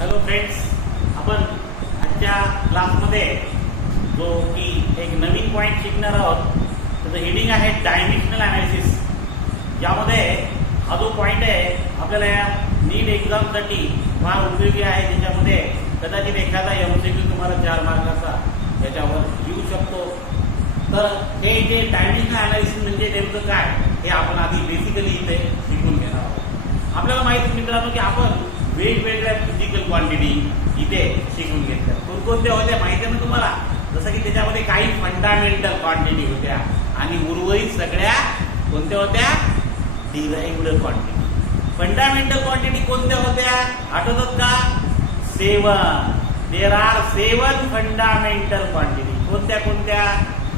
Hello friends, आपण आजच्या क्लासमध्ये जो की एक नवीन पॉईंट शिकणार आहोत त्याचं हेडिंग आहे डायमेन्शनल ॲनालिसिस. यामध्ये हा जो पॉईंट आहे आपल्याला या नीट एक्झामसाठी फार उपयोगी आहे. त्याच्यामध्ये कदाचित एखादा MCQ तुम्हाला 4 मार्काचा याच्यावर येऊ शकतो. तर हे जे डायमेन्शनल ॲनालिसिस म्हणजे नेमकं काय हे आपण आधी बेसिकली इथे शिकून घेणार आहोत. आपल्याला माहिती मित्रांनो की आपण वेगवेगळ्या फिजिकल क्वांटिटी इथे शिकून घेतल्या. कोणकोणत्या होत्या माहिती आहे ना तुम्हाला? जसं की त्याच्यामध्ये काही फंडामेंटल क्वांटिटी होत्या आणि उर्वरित सगळ्या कोणत्या होत्या? Derived quantity. फंडामेंटल क्वांटिटी कोणत्या होत्या आठवतात का? 7. There are 7 fundamental quantity. कोणत्या कोणत्या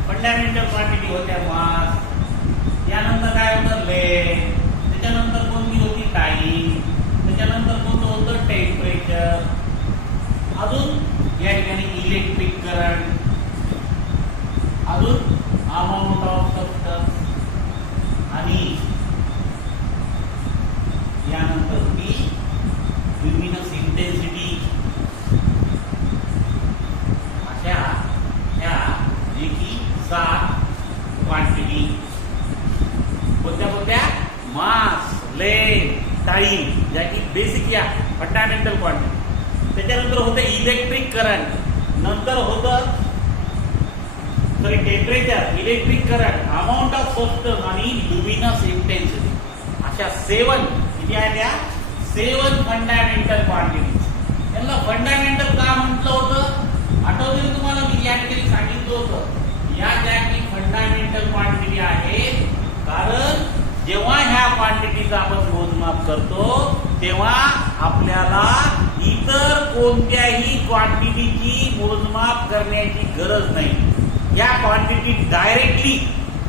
फंडामेंटल क्वांटिटी होत्या? मास, यानंतर काय होतं? लेंथ, त्याच्यानंतर कोणती होती? टाइम, त्याच्यानंतर कोणतं होतं? टेम्परेचर, अजून या ठिकाणी इलेक्ट्रिक करंट, अजून अमाऊंट ऑफ सबस्टन्स आणि यानंतर ती ल्युमिनस इंटेन्सिटी. अशा ह्या जे की 7 क्वांटिटी कोणत्या कोणत्या? मास, लेंथ, टाइम, ज्या की बेसिक या फंडामेंटल क्वांटिटी. त्याच्यानंतर होतं इलेक्ट्रिक करंट, नंतर होतं temperature, electric current, amount of substance आणि ल्युमिनस इंटेन्सिटी. अशा 7 किती आहे त्या? 7 फंडामेंटल क्वांटिटी. त्यांना फंडामेंटल का म्हटलं होतं आठवतं तुम्हाला? मी या ठिकाणी सांगितलं होतं या ज्या की फंडामेंटल क्वांटिटी आहे, कारण जेव्हा ह्या क्वांटिटीचा आपण मोजमाप करतो तेव्हा आपल्याला इतर कोणत्याही क्वांटिटीची मोजमाप करण्याची गरज नाही. या क्वांटिटी डायरेक्टली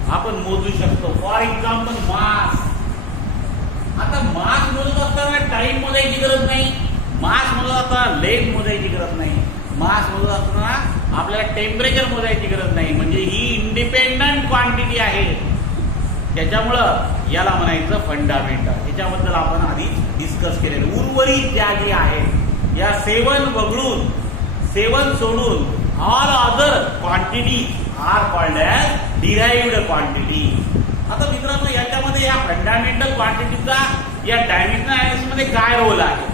आपण मोजू शकतो. फॉर एक्झाम्पल मास. आता मास मोजत असताना टाइम मोजायची गरज नाही, मास मोजत असताना लेंथ मोजायची गरज नाही, मास मोजत असताना आपल्याला टेम्परेचर मोजायची गरज नाही. म्हणजे ही इंडिपेंडंट क्वांटिटी आहे. त्याच्यामुळं याला म्हणायचं फंडामेंटल. याच्याबद्दल आपण आधी डिस्कस केलेलं. उर्वरित ज्या जी आहेत या 7 वगळून 7 सोडून all other quantity are called as derived quantity. आता मित्रांनो याच्यामध्ये या फंडामेंटल क्वांटिटीचा या डायमेन्शनल ॲनालिसिस मध्ये काय रोल आहे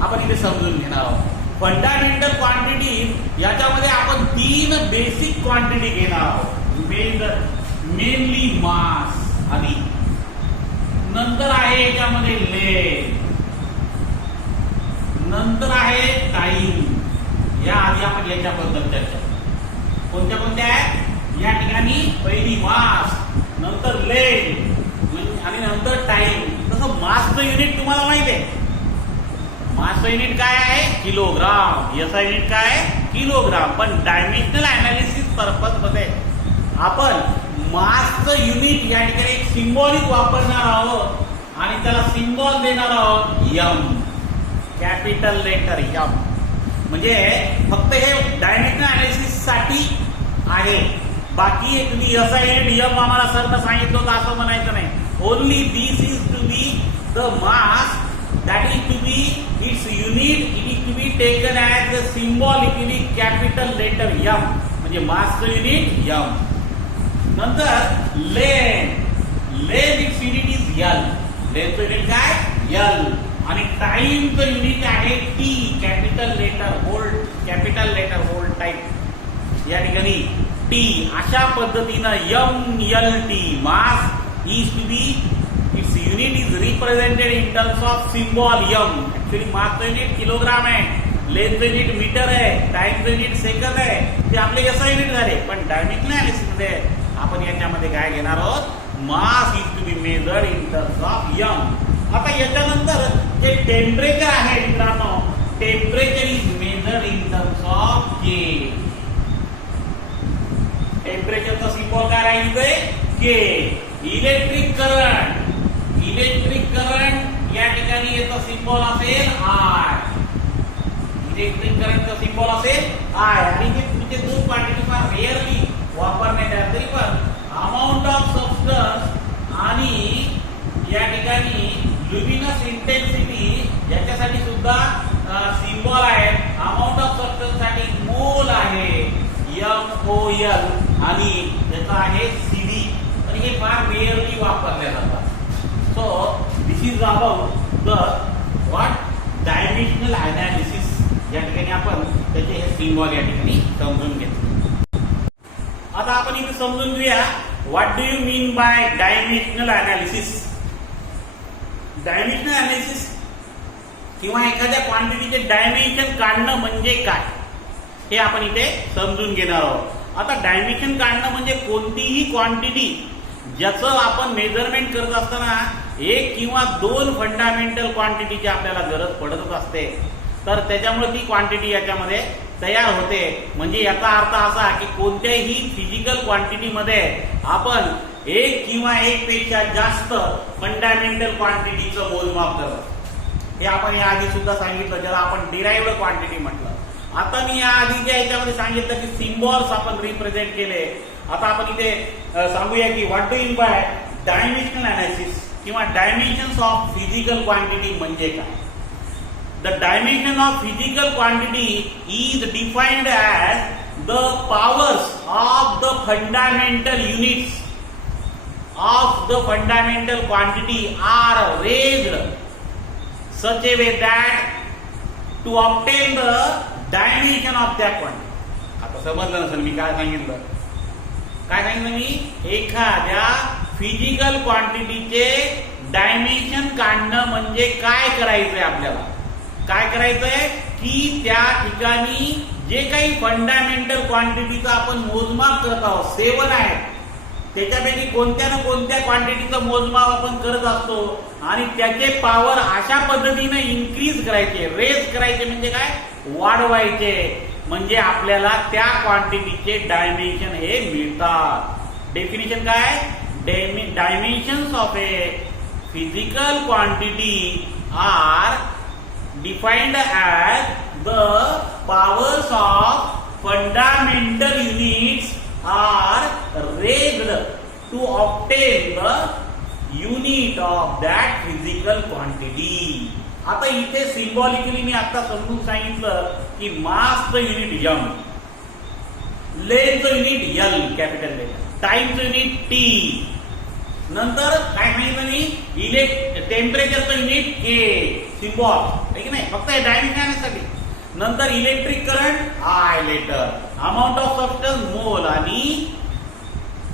आपण इथे समजून घेणार आहोत. फंडामेंटल क्वांटिटी याच्यामध्ये आपण 3 बेसिक क्वांटिटी घेणार आहोत. मेनली मास आधी, नंतर आहे याच्यामध्ये लेंथ, नंतर आहे टाइम. या आधी आपण याच्याबद्दल चर्चा. कोणत्या कोणत्या आहे या ठिकाणी? पहिली मास, नंतर लेंथ आणि नंतर टाइम. तसं मासचं युनिट तुम्हाला माहिती आहे. मासचं युनिट काय आहे? किलोग्राम. याचा युनिट काय आहे? किलोग्राम. पण डायमेन्शनल ॲनालिसिस पर्पज मध्ये आपण मासचं युनिट या ठिकाणी एक सिम्बॉलिक वापरणार आहोत आणि त्याला सिम्बॉल देणार आहोत M, कॅपिटल लेटर M. म्हणजे फक्त हे डायमेन्शनल ॲनालिसिस साठी आहे. बाकी तुम्ही असा युनिट M आम्हाला सरनं सांगितलं होतं असं म्हणायचं नाही. Only this is to be the mass, that is to be its unit, it is to be taken as the symbol, it will be capital letter M. म्हणजे मासचं युनिट M. नंतर length, length its unit is L. लेंथचं unit काय? L. आणि टाइमचं unit आहे T, capital letter hold time. या ठिकाणी T. अशा पद्धतीनं MLT mass is to be its unit is represented in terms of symbol M. Actually मासचं युनिट किलोग्राम आहे, लेंथचं युनिट मीटर आहे, टाइमचं युनिट सेकंद आहे. ते आपले SI युनिट झाले. पण डायमेन्शनल ॲनालिसिस मध्ये आपण याच्यामध्ये काय घेणार आहोत? Mass is to be measured in terms of M. आता याच्यानंतर जे टेम्परेचर आहे मित्रांनो, temperature is measured in terms of K. टेम्परेचरचा सिम्बॉल काय राहील? K. Electric current, electric current या ठिकाणी याचा सिम्बॉल असेल I. इलेक्ट्रिक करंटचा सिम्बॉल असेल I. आणि हे तुमचे 2 क्वांटिटी फार रेअरली वापरण्यात येतात. तरी पण अमाऊंट ऑफ सबस्टन्स आणि या ठिकाणी ल्युमिनस इंटेन्सिटी याच्यासाठी सुद्धा सिम्बॉल आहे अमाऊंट ऑफ सबस्टन्स साठी मोल आहे MOL आणि त्याचा आहे CD आणि हे फार रेअरली वापरले जातात. So this is about the what dimensional analysis. या ठिकाणी आपण त्याचे हे सिम्बॉल या ठिकाणी समजून घेतले. आता आपण इथे समजून घेऊया what do you mean by dimensional analysis. Dimensional analysis किंवा एखाद्या क्वांटिटीचे डायमेन्शन काढणं म्हणजे काय हे आपण इथे समजून घेणार आहोत. आता डायमेन्शन काढणं म्हणजे कोणतीही क्वांटिटी ज्याचं आपण मेजरमेंट करत असताना एक किंवा दोन फंडामेंटल क्वांटिटीची आपल्याला गरज पडतच असते, तर त्याच्यामुळे ती क्वांटिटी याच्यामध्ये तयार होते. म्हणजे याचा अर्थ असा की कोणत्याही फिजिकल क्वांटिटीमध्ये आपण एक किंवा एक पेक्षा जास्त फंडामेंटल क्वांटिटीचं मोजमाप करतो. हे आपण याआधी सुद्धा सांगितलं, ज्याला आपण डिराइव्ड क्वांटिटी म्हटलं. आता मी या आधीच्या याच्यामध्ये सांगितलं की सिम्बॉल्स आपण रिप्रेझेंट केले. आता आपण इथे सांगूया की what do mean by dimensional analysis किंवा डायमेन्शन्स ऑफ फिजिकल क्वांटिटी म्हणजे काय. The dimension of physical quantity is defined as the powers of the fundamental units of the fundamental quantity are raised such a way that to obtain the dimension of that quantity. आता समजलं नसेल मी काय सांगितलं. काय सांगितलं मी, एखाद्या physical क्वांटिटीचे dimension काढणं म्हणजे काय करायचंय आपल्याला. काय करायचंय की त्या ठिकाणी जे काही फंडामेंटल क्वांटिटीचं आपण मोजमाप करत आहोत, 7 आहेत, त्याच्यापैकी कोणत्या ना कोणत्या क्वांटिटीचं मोजमाप आपण करत असतो आणि त्याचे पॉवर अशा पद्धतीने इन्क्रीज करायचे, रेज करायचे म्हणजे काय, वाढवायचे, म्हणजे आपल्याला त्या क्वांटिटीचे डायमेन्शन हे मिळतात. डेफिनेशन काय, dimensions of a physical quantity are defined as the powers of fundamental units are raised to obtain the unit of that physical quantity. आता इथे सिम्बॉलिकली मी आता समजून सांगितलं की मासचं युनिट M, लेंथचं युनिट L कॅपिटल लेटर, टाइमचं युनिट T, नंतर काय सांगितलं मी, टेम्परेचरचं युनिट K, सिम्बॉल आहे की नाही, फक्त डायमेन्शनसाठी. नंतर electric current I letter, amount of substance mole आणि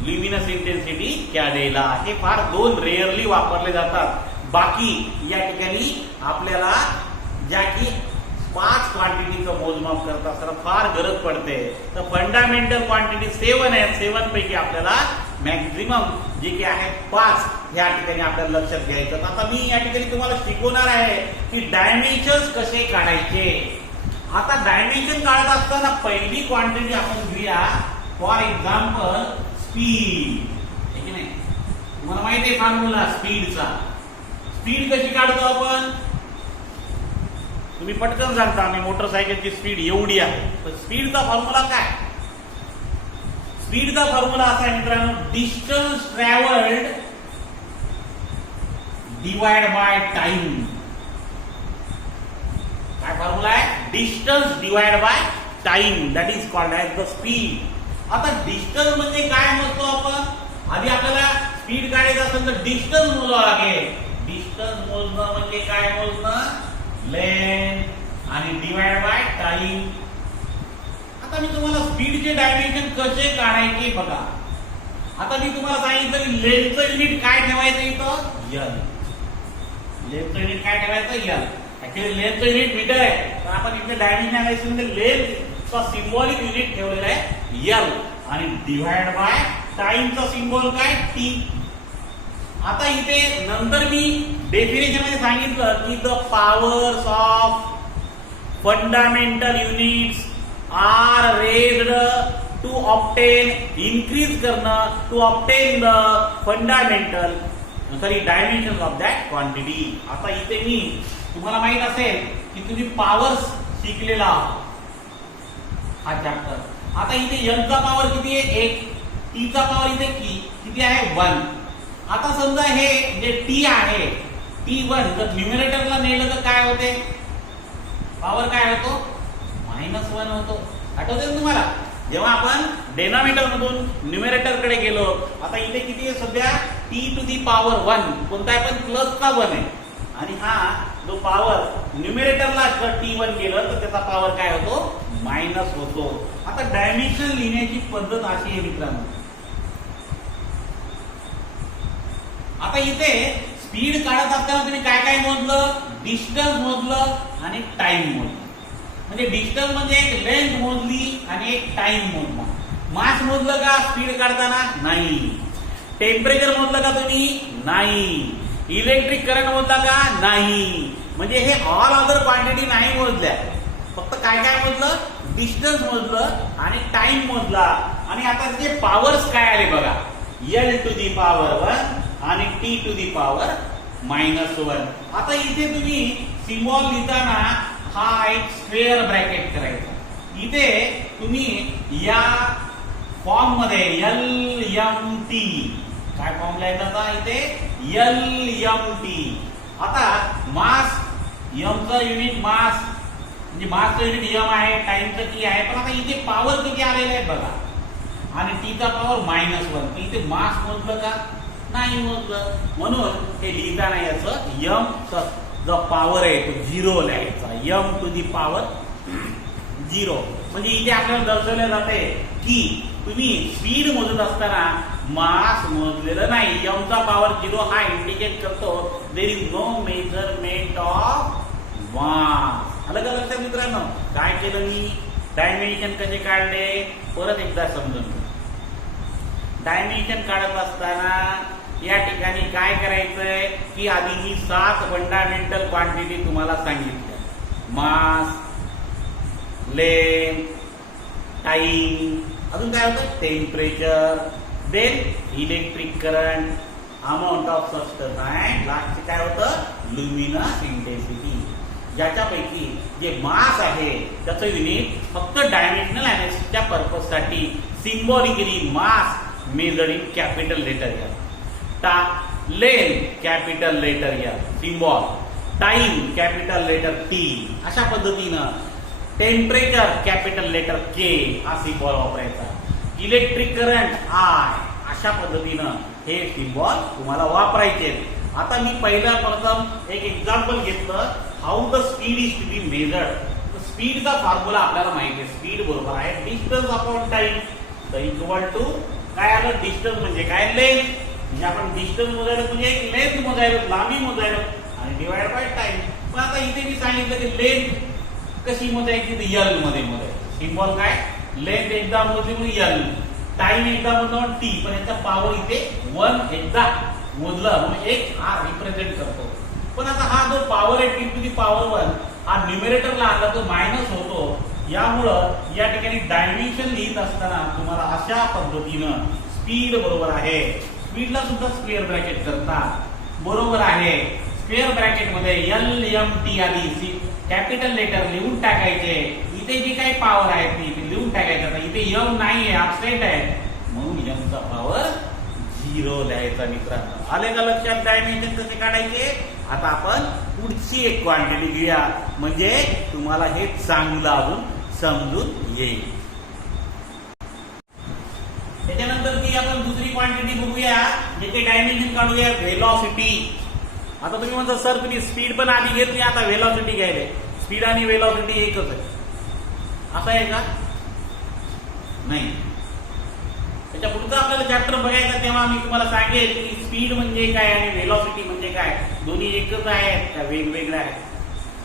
ल्युमिनस इंटेन्सिटी कॅडेला. हे फार 2 रेअरली वापरले जातात. बाकी या ठिकाणी आपल्याला ज्या की 5 क्वांटिटीचं मोजमाप करत असताना फार गरज पडते. तर फंडामेंटल क्वांटिटी 7 आहेत, 7 पैकी आपल्याला मॅक्झिमम जे की आहे 5 या ठिकाणी आपल्याला लक्षात घ्यायचं. आता मी या ठिकाणी तुम्हाला शिकवणार आहे की डायमेन्शन्स कसे काढायचे. आता डायमेन्शन काढत असताना पहिली क्वांटिटी आपण घेऊया, फॉर एक्झाम्पल स्पीड. ठीक आहे, तुम्हाला माहिती आहे फॉर्म्युला स्पीडचा. स्पीड कशी काढतो आपण, तुम्ही पटकन सांगता आम्ही मोटरसायकलची स्पीड एवढी आहे, तर स्पीडचा फॉर्म्युला काय. स्पीडचा फॉर्म्युला असा आहे मित्रांनो, distance travelled divide by time. काय फॉर्म्युला आहे, distance divide by time, that is called as the speed. आता डिस्टन्स म्हणजे काय मोजतो आपण, आधी आपल्याला स्पीड काढायचं असेल तर डिस्टन्स मोजावं लागेल. डिस्टन्स मोजणं म्हणजे काय मोजणं, लेंथ आणि डिवाइड बाय टाइम. आता मी तुम्हाला स्पीडचे डायमेन्शन कसे काढायचे बघा. आता मी तुम्हाला सांगितलं की लेंथचं युनिट काय ठेवायचं इथं, L. लेंथचं युनिट काय ठेवायचं, L. ऍक्च्युअली लेंथचं युनिट मीटर आहे, तर आपण इथे डायमेन्शन अनालिसिस मध्ये लेंथचा सिम्बॉलिक युनिट ठेवलेला आहे L आणि डिवाइड बाय टाइमचा सिम्बॉल काय, T. आता इथे नंतर मी डेफिनेशन मध्ये सांगितलं की the powers of fundamental units are raised to obtain, increase करणं, to obtain the fundamental dimension of that quantity. आता इथे मी तुम्हाला माहित असेल की तुम्ही पॉवर्स शिकलेला हा चॅप्टर. आता इथे M चा पॉवर किती आहे, 1, T चा पॉवर इथे किती आहे, 1. आता समजा हे जे T आहे T1 जर न्यूमरेटरला नेलं तर काय होते, पॉवर काय होतो -1 होतो. आठवते ना तुम्हाला जेव्हा आपण डेनॉमिनेटर मधून न्यूमरेटर कडे गेलो. आता इथे किती आहे सध्या t⁻1 कोणता आहे पण प्लसचा 1 आहे आणि हा जो पॉवर न्यूमरेटरला जर t1 गेलं तर त्याचा पॉवर काय होतो मायनस होतो. आता डायमेन्शन लिहिण्याची पद्धत अशी आहे मित्रांनो. आता इथे स्पीड काढत असताना तुम्ही काय काय मोजलं डिस्टन्स मोजलं आणि टाइम मोजलं. म्हणजे डिस्टन्स म्हणजे एक लेंथ मोजली आणि एक टाइम मोजला. मास मोजलं का स्पीड काढताना नाही. टेम्परेचर मोजलं का तुम्ही नाही. इलेक्ट्रिक करंट मोजला का नाही. म्हणजे हे ऑल अदर क्वांटिटी नाही मोजल्या. फक्त काय काय मोजलं डिस्टन्स मोजलं आणि टाइम मोजला. आणि आता जे पॉवर्स काय आले बघा L⁻1 आणि T⁻⁻1. आता इथे तुम्ही सिम्बॉल लिहिताना हा एक स्क्वेअर ब्रॅकेट करायचा. इथे तुम्ही या फॉर्म मध्ये LMT काय फॉर्म लिहायचा इथे LMT. आता मास यमचं युनिट मास म्हणजे मासचं युनिट यम आहे टाइमचं टी आहे. पण आता इथे पॉवर किती आलेले आहेत बघा आणि टीचा पॉवर -1. इथे मास मोजलं का नाही मोजलं. म्हणून हे लिहिताना याचं यम जो पॉवर आहे तो 0 लिहायचा. M⁻0 म्हणजे इथे आपल्याला दर्शवले जाते की तुम्ही स्पीड मोजत असताना मास मोजलेलं नाही. यमचा पॉवर 0 हा इंडिकेट करतो there is no measurement of mass. अलग अलग लक्षात मित्रांनो काय केलं मी डायमेन्शन कसे काढले परत एकदा समजून. डायमेन्शन काढत असताना या ठिकाणी काय करायचंय की आधी मी 7 फंडामेंटल क्वांटिटी तुम्हाला सांगितल्या. मास लेंथ टाइम अजून काय होतं temperature then electric current amount of substance and लास्टचे काय होतं लुमिनस इंटेन्सिटी. ज्याच्यापैकी जे मास आहे त्याचं युनिट फक्त डायमेन्शनल अनालिसिसच्या पर्पजसाठी symbolically mass measured in capital letter L. Length capital letter L symbol. Time capital letter T. अशा पद्धतीनं टेम्परेचर कॅपिटल लेटर के हा सिम्बॉल वापरायचा. इलेक्ट्रिक करंट आय अशा पद्धतीनं हे सिम्बॉल तुम्हाला वापरायचे. आता मी पहिला प्रथम एक एक्झाम्पल घेतलं how the speed is to be measured. स्पीडचा फॉर्म्युला आपल्याला माहिती आहे. स्पीड बरोबर आहे distance upon time equal to काय आलं डिस्टन्स म्हणजे काय लेंथ. म्हणजे आपण डिस्टन्स मोजायला म्हणजे एक लेंथ मोजायला लांबी मोजायला आणि डिवाइड बाय टाइम. पण आता इथे मी सांगितलं की लेंथ कशी मोजायची तर एल मध्ये मोजायची. सिम्बॉल काय लेंथ एकदा मोजली म्हणजे एल टाइम एकदा मोजलं टी. पण याचा पॉवर इथे 1 एकदा मोजलं म्हणून एक हा रिप्रेझेंट करतो. पण आता हा जो पॉवर आहे T⁻1 हा न्यूमरेटरला आणला तो मायनस होतो. यामुळं या ठिकाणी डायमेन्शन लिहित असताना तुम्हाला अशा पद्धतीनं स्पीड बरोबर आहे. स्पीडला सुद्धा स्क्वेअर ब्रॅकेट करतात बरोबर आहे. स्क्वेअर ब्रॅकेट मध्ये LMT आधी कॅपिटल लेटर लिहून टाकायचे. इथे जी काही पॉवर आहे ती लिहून टाकायचं. इथे यम नाही आहे ऍबसेंट आहे म्हणून यमचा पॉवर 0 लिहायचा. मित्रांनो आले का लक्षात डायमेन्शन कसे काढायचे. आता आपण पुढची एक क्वांटिटी घेऊया म्हणजे तुम्हाला हे चांगलं अजून समजून येईल. त्याच्यानंतर ती आपण दुसरी क्वांटिटी बघूया ज्याचे डायमेन्शन काढूया व्हेलॉसिटी. आता तुम्ही म्हणता सर तुम्ही स्पीड पण आधी घेतली आता व्हेलॉसिटी घ्यायला. स्पीड आणि व्हेलॉसिटी एकच आहे असं आहे का नाही. त्याच्या पुढचा आपल्याला चॅप्टर बघायचा तेव्हा मी तुम्हाला सांगेल की स्पीड म्हणजे काय आणि व्हेलॉसिटी म्हणजे काय. दोन्ही एकच आहेत त्या वेगवेगळ्या आहेत.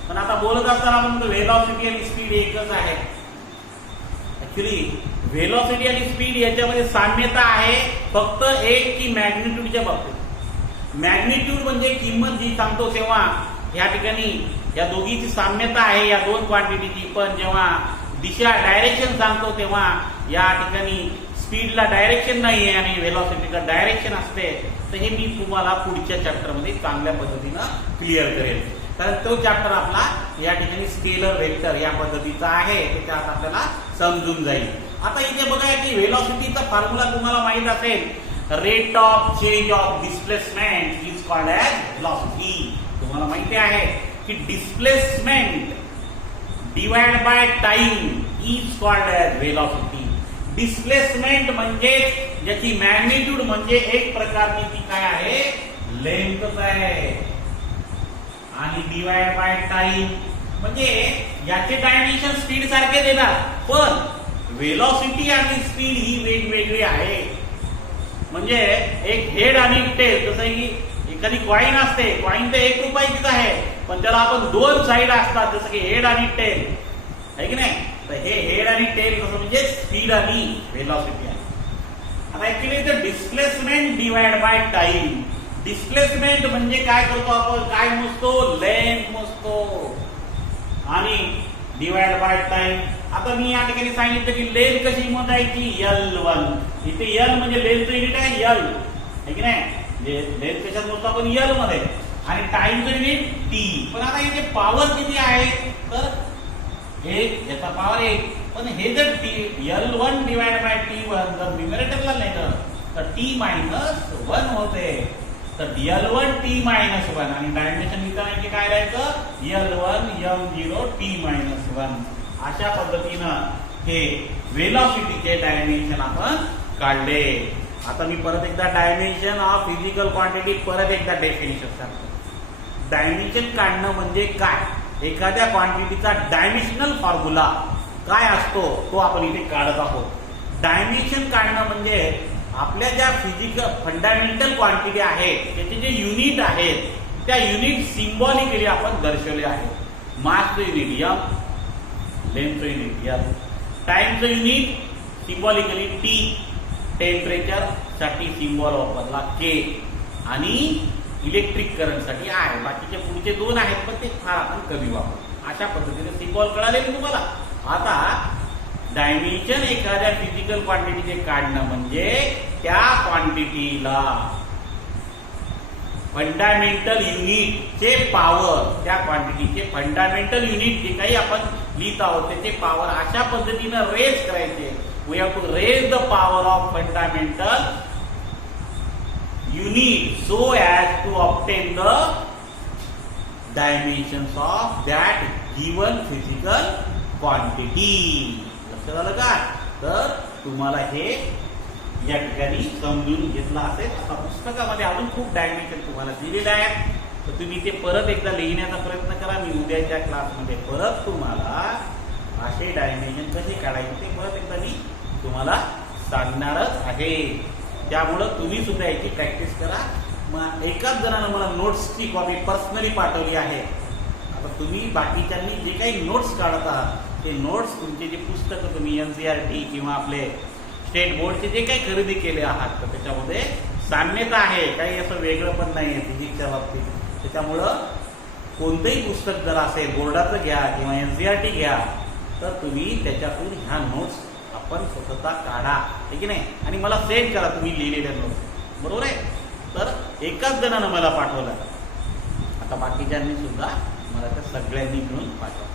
पण आता बोलत असताना आपण व्हेलॉसिटी आणि स्पीड एकच आहे. ऍक्च्युली व्हेलॉसिटी आणि स्पीड याच्यामध्ये साम्यता आहे फक्त एक की मॅग्निट्यूडच्या बाबतीत. मॅग्निट्यूड म्हणजे किंमत जी सांगतो तेव्हा या ठिकाणी या दोघीची साम्यता आहे या दोन क्वांटिटीची. पण जेव्हा दिशा डायरेक्शन सांगतो तेव्हा या ठिकाणी स्पीडला डायरेक्शन नाही आहे आणि व्हेलॉसिटीला डायरेक्शन असते. तर हे मी तुम्हाला पुढच्या चॅप्टर मध्ये चांगल्या पद्धतीनं क्लिअर करेल. कारण तो चॅप्टर आपला या ठिकाणी स्केलर वेक्टर या पद्धतीचा आहे त्याच्यात आपल्याला समजून जाईल. आता इथे बघा की व्हेलॉसिटीचा फॉर्म्युला तुम्हाला माहित असेल. Rate of change of displacement is called as velocity. तुम्हाला माहिती आहे की displacement divide by time is called as velocity. Displacement म्हणजे ज्याची मॅग्निट्यूड म्हणजे एक प्रकारची ती काय आहे, लेंथच आहे. आणि डिवाइड बाय टाइम म्हणजे याचे डायमेन्शन स्पीड सारखे देणार, पण व्हेलॉसिटी आणि स्पीड ही वेगवेगळी आहे. म्हणजे एक हेड आणि टेल, जसं की एखादी कॉईन असते, कॉईन तर 1 रुपयाचीच आहे, पण त्याला आपण 2 साईड असतात, जसं की हेड आणि टेल आहे की नाही. तर हे हेड आणि टेल कसं म्हणजे स्पीड आणि व्हेलॉसिटी आहे. आता ऍक्च्युली इथे displacement divide by time. Displacement म्हणजे काय करतो आपण, काय मोजतो, लेंथ मोजतो. आणि डिवाइड बाय टाइम, आता मी या ठिकाणी सांगितलं की लेंथ कशी मोजायची, L1. इथे L म्हणजे लेंथचं युनिट आहे L आहे की नाही. लेंथ कशात मोजतो आपण, L मध्ये. आणि टाइमचं युनिट T. पण आता इथे पॉवर किती आहे, तर 1, याचा पॉवर 1. पण हे जर L1 डिवाइड बाय T1 जर न्यूमरेटरला नेलं तर T - 1 होते. तर L1 T - 1 आणि डायमेन्शन विचारायचे काय राहायचं, L1 M0 T - 1. अशा पद्धतीनं हे व्हेलॉसिटीचे डायमेन्शन आपण काढले. आता मी परत एकदा डायमेन्शन ऑफ फिजिकल क्वांटिटी परत एकदा डेफिनेशन सांगतो. डायमेन्शन काढणं म्हणजे काय, एखाद्या क्वांटिटीचा डायमेन्शनल फॉर्म्युला काय असतो तो आपण इथे काढत आहोत. डायमेन्शन काढणं म्हणजे आपल्या ज्या फिजिकल फंडामेंटल क्वांटिटी आहेत त्याचे जे युनिट आहेत त्या युनिट सिम्बॉलिकली आपण दर्शवले आहेत. मासचं युनिट M, लेंथचं युनिट L, टाइमचं युनिट सिम्बॉलिकली T, टेम्परेचर साठी सिम्बॉल वापरला K आणि इलेक्ट्रिक करंट साठी I. बाकीचे पुढचे 2 आहेत पण ते फार आपण कमी वापरतो. अशा पद्धतीने सिम्बॉल कळाले तुम्हाला. आता डायमेन्शन एखाद्या फिजिकल क्वांटिटीचे काढणं म्हणजे त्या क्वांटिटीला फंडामेंटल युनिटचे पॉवर, त्या क्वांटिटीचे फंडामेंटल युनिट जे काही आपण लिहित आहोत त्याचे पॉवर अशा पद्धतीनं रेज करायचे. We have to raise the power of fundamental unit so as to obtain the dimensions of that given physical quantity. लक्षात आलं का. तर तुम्हाला हे या ठिकाणी समजून घेतलं असेल. आता पुस्तकामध्ये अजून खूप डायमेन्शन तुम्हाला दिलेले आहेत, तर तुम्ही ते परत एकदा लिहिण्याचा प्रयत्न करा. मी उद्याच्या क्लासमध्ये परत तुम्हाला असे डायमेन्शन कसे काढायचे ते परत एकदा मी तुम्हाला सांगणारच आहे. त्यामुळं तुम्ही सुद्धा याची प्रॅक्टिस करा. मग एकाच जणानं मला नोट्सची कॉपी पर्सनली पाठवली आहे. आता तुम्ही बाकीच्यांनी जे काही नोट्स काढत आहात ते नोट्स, तुमचे जे पुस्तकं तुम्ही NCERT किंवा आपले स्टेट बोर्डचे जे काही खरेदी केले आहात तर त्याच्यामध्ये साम्यता आहे, काही असं वेगळं पण नाही आहे फिजिक्सच्या बाबतीत. त्याच्यामुळं कोणतंही पुस्तक जर असेल बोर्डाचं घ्या किंवा NCERT घ्या तर तुम्ही त्याच्यातून ह्या नोट्स आपण स्वतः काढा ठीक आहे नाही, आणि मला सेंड करा तुम्ही लिहिलेल्या नोट्स. बरोबर आहे. तर एकाच जणानं मला पाठवलं, आता बाकीच्यांनी सुद्धा मला त्या सगळ्यांनी मिळून पाठवा.